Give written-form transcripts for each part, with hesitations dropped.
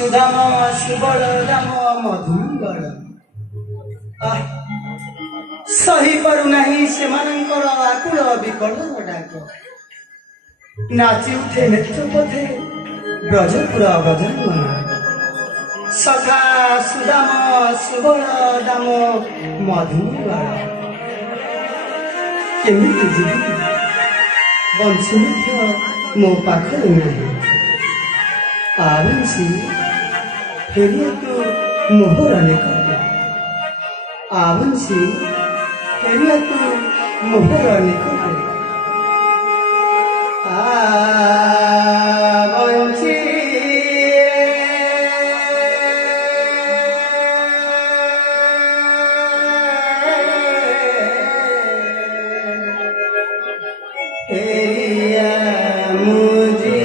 सुदाम सुबल राम मधुर सही पारु नहीं से मानकर आकुल विकल डाक नाची उठे नेत्र पथे ब्रजपुर भजन सखा सुदाम सुबल दाम मधुर केमिति जीवी बंशी मो पाखरे नहीं आवंसी फेरिया तू मोहराने कर आवंसी फेरिया तू मोहराने कर आवंसी फेरिया मुझे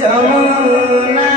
जमुना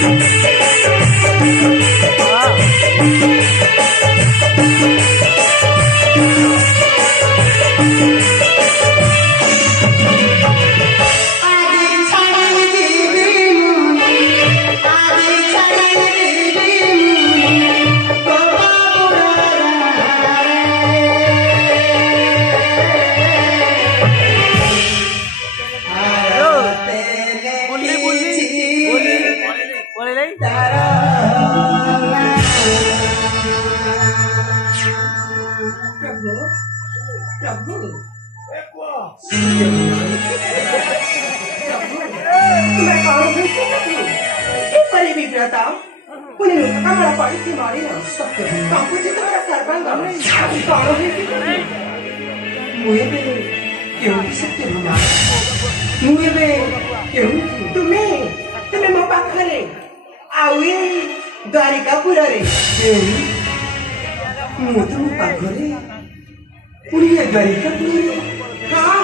प्रभु प्रभु ତୁମେ କଣ ହୋଇଛ ପ୍ରଭୁ କିପରି ବିବ୍ରତ ପୁଣି କାମଳ ପଡ଼ିଛି ମରିନ ତାଙ୍କୁ ଯେତେବେଳେ ସର୍ବାଙ୍ଗ କଣ ହୋଇଛି ପ୍ରଭୁ ମୁଁ ଏବେ କେଉଁଠି ସତ୍ୟ ଭମା ମୁଁ ଏବେ କେଉଁଠି ତୁମେ ତୁମେ ମୋ ପାଖରେ ଆଉ ଏଇ ଦ୍ୱାରିକାପୁରରେ ମୁଁ ତୁମ ପାଖରେ ପୁଣି ଏ ଦ୍ୱାରିକାପୁରରେ ହଁ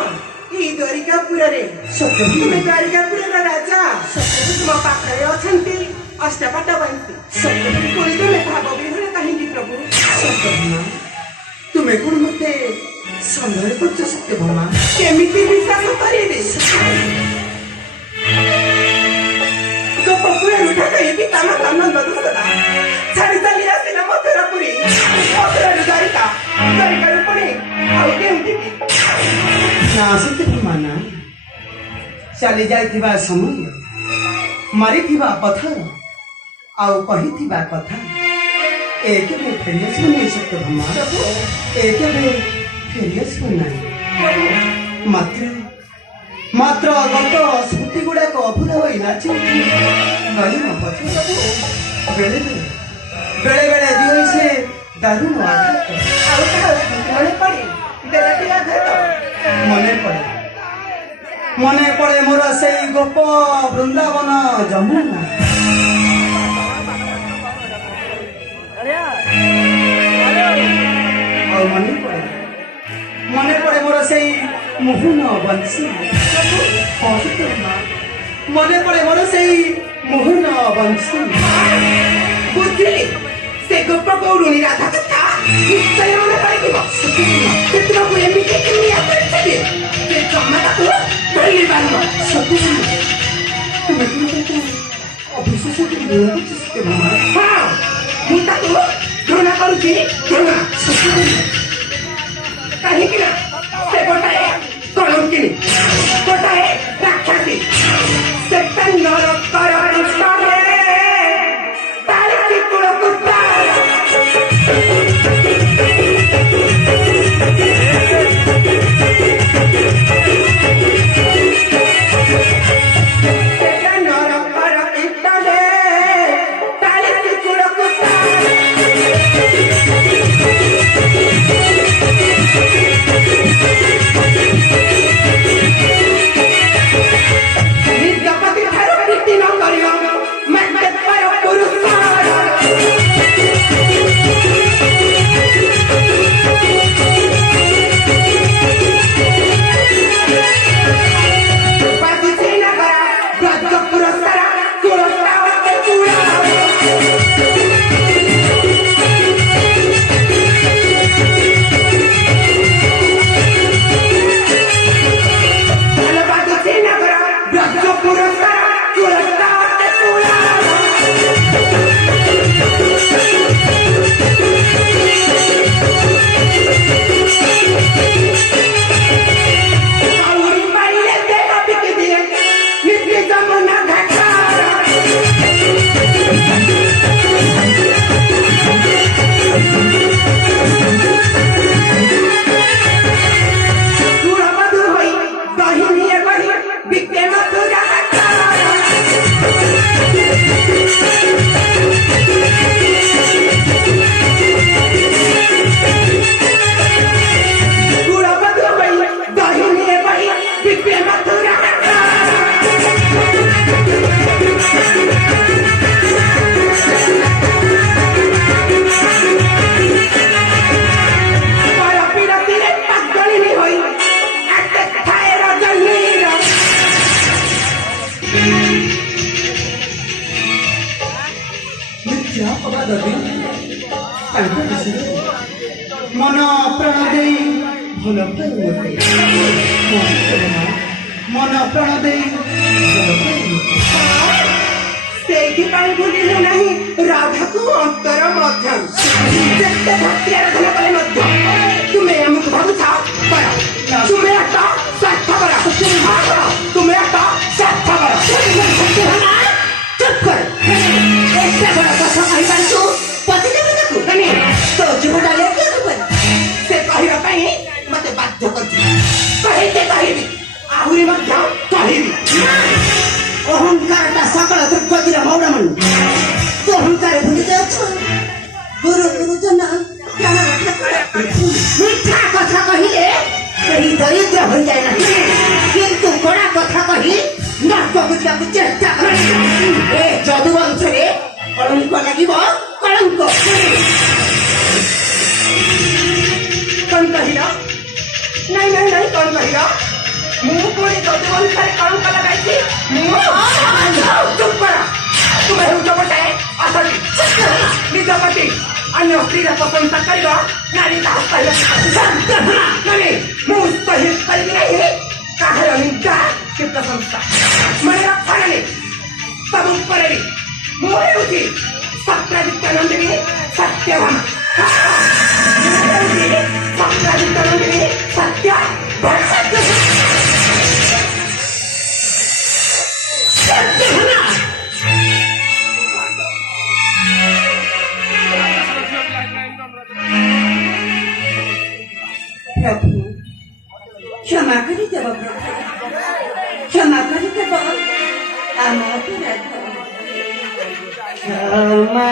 ଏଇ ଦ୍ୱାରିକାପୁରରେ ତୁମେ ଦ୍ୱାରିକାପୁରର ରାଜା ତୁମ ପାଖରେ ଅଛନ୍ତି ଅଷ୍ଟପାଟ ବଂଶୀ ପୁଣି ତୁମେ ଭାବ ବିହଳ କାହିଁକି ପ୍ରଭୁ ତୁମେ କଣ ମତେ ସନ୍ଦେହ କରୁଛ ସତ୍ୟଭାମା କେମିତି ବିଶ୍ୱାସ କରିବି ଗୋପପୁରରୁ ଠକେଇ ପିତା ମାତା ନନ୍ଦ ଦୁଃଖଦା ଛାଡ଼ି ଚାଲି ଆସିଲା ମଥୁରାପୁରୀ ମଥୁରାରୁ ଦ୍ୱାରିକାରୁ ପୁଣି ଆଉ କେଉଁଠିକି ନା ସତ୍ୟଭାମା ନା ଚାଲି ଯାଇଥିବା ସମୟ ମାରିଥିବା ପଥର ଆଉ କହିଥିବା କଥା ଏ କେବେ ଫେରିଆସିବ ନାହିଁ ସତ୍ୟଭାମା ଏ କେବେ ଫେରିଆସିବ ନାହିଁ ମାତ୍ର ଗତ ସ୍ମୃତି ଗୁଡାକ ଅଭୁଲା ହୋଇ ନାଚି ରହିବ ପଛେ ବେଳେ ବେଳେ ଦିଅ ସେ ଦାରୁଣ ଆଘାତ ମନେ ପଡେ ମୋର ସେଇ ଗୋପ ବୃନ୍ଦାବନ ଯମୁନା ଆଉ ମନେ ପଡେ ମୋର ସେଇ ମୋହନ ବଂଶୀ ମନେ ପଡେ ମୋର ସେଇ ମୋହନ ବଂଶୀ ବୁଝିଲି ସେ ଗୋପ ଗୌରୁଣୀ ରାଧା କଥା ନିଶ୍ଚୟ ମନେ ପଡିଯିବ ସେମାନଙ୍କୁ ଏମିତି କିମିଆ କରିଥିବେ ସେ ଜମା ତାକୁ ଧରି ପାରିବ ତୁମେ ଅବିଶ୍ୱାସ ହଁ ମୁଁ ତାକୁ ଘୃଣା କରୁଛି ଘୃଣା କାହିଁକି ନା ସେ ଗୋଟାଏ କଳଙ୍କିଣୀ ଗୋଟାଏ ରାକ୍ଷାସୀ ସେ ନର ତାରି କୂଳକୁ ଭଲ ପାଇନଥାଏ ମନ ପ୍ରାଣ ଦେଇ ଭଲ ପାଇନଥାଏ ସେଇଥିପାଇଁ ଭୁଲିଲୁ ନାହିଁ ରାଧାକୁ ଅନ୍ତର ମଧ୍ୟରୁ ଯେତେ ଭକ୍ତି ଆରାଧନା କଲେ ମଧ୍ୟ ତୁମେ ଆମକୁ ଭାବୁଛ ତୁମେ ଏକ ସ୍ୱାର୍ଥପର ତୁମେ ଏକ ସ୍ୱାର୍ଥପର ଚୁପ୍ କର ଏତେ ବଡ଼ କଥା କହିପାରୁଛୁ ପତିଦେବତାକୁ ତୋ ଜୀବନ ସେ କହିବା ପାଇଁ ମତେ ବାଧ୍ୟ କରୁଛି କହିବି ଆହୁରି ମଧ୍ୟ କହିବି ଅହଙ୍କାରଟା ସକଳ ଦୁର୍ଗତିର ମୌଡ଼ମଣି ତୁ ଅହଙ୍କାର ଭୁଲି ଯାଉଛୁ ଗୁରୁ ଗୁରୁଜନ ମିଠା କଥା କହିଲେ ଏହି ଦରିଦ୍ର ହୋଇଯାଏ ନାହିଁ କିନ୍ତୁ କଡ଼ା କଥା କହି ନର୍କକୁ ଯିବାକୁ ଚେଷ୍ଟା କରେ ଏ ଯଦୁବଂଶରେ କଳଙ୍କ ଲାଗିବ କଳଙ୍କ କଣ କହିଲ ନାଇଁ ନାଇଁ ନାଇଁ କଣ କହିଲ ମୁଁ ପୁଣି ଯଦୁବଂଶରେ କଳଙ୍କ ଲଗାଇଛି ଚୁପ୍ କର ତୁମେ ହେଉଛ ଗୋଟେ ଅସଲି ନିଜ ପ୍ରତି ଅନ୍ୟ ସ୍ତ୍ରୀର ପ୍ରଶଂସା କରିବ ନାରୀ ତାହା କହିବ ମୁଁ ସହି କରିବି ନାହିଁ କାହାର ନିନ୍ଦା କି ପ୍ରଶଂସା ମନେ ରଖ ନାନୀ ସବୁ ଉପରେ ବି ମୁଁ ହେଉଛି ସତ୍ରାଜିତ ନନ୍ଦିନୀ ସତ୍ୟଭାମା ସତ୍ରାଜିତ ନନ୍ଦିନୀ प्रभु क्षमा करिदेव प्रभु क्षमा करिदेव आम अपराध क्षमा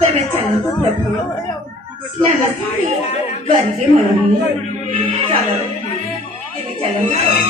तर चलत प्रभू स्नानासाठी गर्दी म्हणून चालत चलन